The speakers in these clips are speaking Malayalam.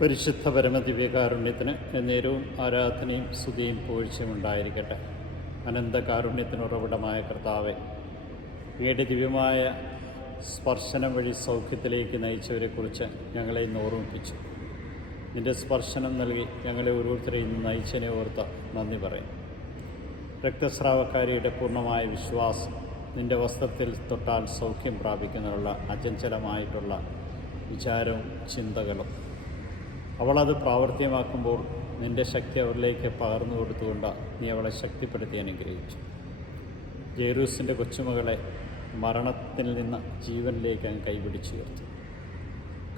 പരിശുദ്ധ പരമദിവ്യകാരുണ്യത്തിന് എന്നേരവും ആരാധനയും സ്തുതിയും പുകഴ്ചയും ഉണ്ടായിരിക്കട്ടെ. അനന്തകാരുണ്യത്തിന് ഉറവിടമായ കർത്താവെ, അങ്ങയുടെ ദിവ്യമായ സ്പർശനം വഴി സൗഖ്യത്തിലേക്ക് നയിച്ചവരെക്കുറിച്ച് ഞങ്ങളെ ഇന്ന് ഓർമ്മിപ്പിച്ചു. നിൻ്റെ സ്പർശനം നൽകി ഞങ്ങളെ ഓരോരുത്തരെയും ഇന്ന് നയിച്ചതിനെ ഓർത്ത് നന്ദി പറയും. രക്തസ്രാവക്കാരിയുടെ പൂർണ്ണമായ വിശ്വാസം നിൻ്റെ വസ്ത്രത്തിൽ തൊട്ടാൽ സൗഖ്യം പ്രാപിക്കുന്നതിനുള്ള അചഞ്ചലമായിട്ടുള്ള വിചാരവും ചിന്തകളും, അവളത് പ്രാവർത്തികമാക്കുമ്പോൾ നിൻ്റെ ശക്തി അവരിലേക്ക് പകർന്നു കൊടുത്തുകൊണ്ട് നീ അവളെ ശക്തിപ്പെടുത്തി അനുഗ്രഹിച്ചു. ജെറൂസിൻ്റെ കൊച്ചുമകളെ മരണത്തിൽ നിന്ന് ജീവനിലേക്ക് അങ്ങ് കൈപിടിച്ചുയർത്തി.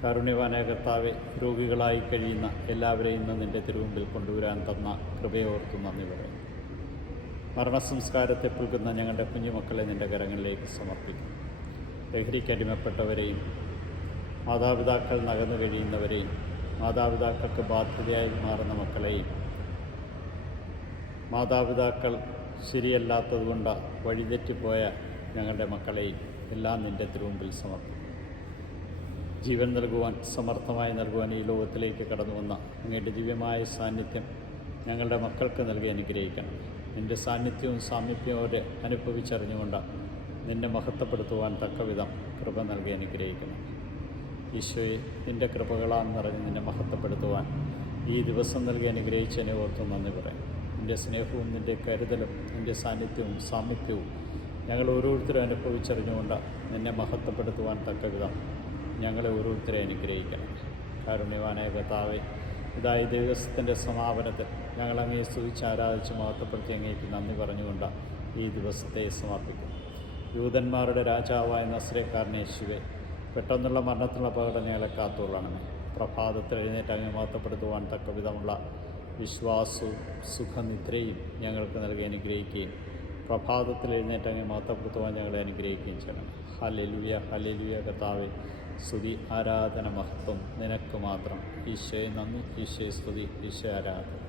കാരുണ്യവാനായ കർത്താവെ, രോഗികളായി കഴിയുന്ന എല്ലാവരെയും ഇന്ന് നിൻ്റെ തിരുമുമ്പിൽ കൊണ്ടുവരാൻ തന്ന കൃപയോർത്ത് നന്ദി പറയും. മരണസംസ്കാരത്തെ പുൽകുന്ന ഞങ്ങളുടെ കുഞ്ഞുമക്കളെ നിൻ്റെ കരങ്ങളിലേക്ക് സമർപ്പിക്കും. ലഹരിക്കടിമപ്പെട്ടവരെയും മാതാപിതാക്കൾ നകന്നു കഴിയുന്നവരെയും മാതാപിതാക്കൾക്ക് ബാധ്യതയായി മാറുന്ന മക്കളെയും മാതാപിതാക്കൾ ശരിയല്ലാത്തതുകൊണ്ട് വഴിതെറ്റിപ്പോയ ഞങ്ങളുടെ മക്കളെയും എല്ലാം നിൻ്റെ തിരുമുമ്പിൽ സമർപ്പിക്കും. ജീവൻ നൽകുവാൻ, സമർത്ഥമായി നൽകുവാൻ ഈ ലോകത്തിലേക്ക് കടന്നു വന്ന അങ്ങയുടെ ദിവ്യമായ സാന്നിധ്യം ഞങ്ങളുടെ മക്കൾക്ക് നൽകി അനുഗ്രഹിക്കണം. നിൻ്റെ സാന്നിധ്യവും സാമീപ്യവും അവരെ അനുഭവിച്ചറിഞ്ഞുകൊണ്ട് നിന്നെ മഹത്വപ്പെടുത്തുവാൻ തക്കവിധം കൃപ നൽകി അനുഗ്രഹിക്കണം. ഈശോയെ, നിൻ്റെ കൃപകളാൽ നിറഞ്ഞ് നിന്നെ മഹത്വപ്പെടുത്തുവാൻ ഈ ദിവസം നൽകി അനുഗ്രഹിച്ചതിനെ ഓർത്ത് നന്ദി പറയാം. നിൻ്റെ സ്നേഹവും നിൻ്റെ കരുതലും നിൻ്റെ സാന്നിധ്യവും സാമീപ്യവും ഞങ്ങൾ ഓരോരുത്തരും അനുഭവിച്ചറിഞ്ഞുകൊണ്ട് നിന്നെ മഹത്വപ്പെടുത്തുവാൻ തക്കവിധം ഞങ്ങളെ ഓരോരുത്തരെ അനുഗ്രഹിക്കണം. കാരുണ്യവാനായ കർത്താവേ, ഇതായി ദിവസത്തിൻ്റെ സമാപനത്തിൽ ഞങ്ങൾ അങ്ങയെ സ്തുതിച്ച് ആരാധിച്ച് മഹത്വപ്പെടുത്തി അങ്ങേക്ക് നന്ദി പറഞ്ഞുകൊണ്ട് ഈ ദിവസത്തെ സമർപ്പിക്കും. യൂതന്മാരുടെ രാജാവായ നസ്രേക്കാരൻ യേശുവേ, പെട്ടെന്നുള്ള മരണത്തിലുള്ള അപകടങ്ങളെ കാത്തുകൊള്ളണമേ. പ്രഭാതത്തിൽ എഴുന്നേറ്റ് അങ്ങ് മഹത്വപ്പെടുത്തുവാൻ തക്കവിധമുള്ള വിശ്വാസവും സുഖനിദ്രയും ഞങ്ങൾക്ക് നൽകി അനുഗ്രഹിക്കുകയും പ്രഭാതത്തിൽ എഴുന്നേറ്റ് അങ്ങ് മഹത്വപ്പെടുത്തുവാൻ ഞങ്ങളെ അനുഗ്രഹിക്കുകയും ചെയ്യണം. Hallelujah, hallelujah. കർത്താവേ, സ്തുതി, ആരാധന, മഹത്വം നിനക്ക് മാത്രം. ഈശോയെ നന്ദി, ഈശോയെ സ്തുതി, ഈശോ ആരാധന.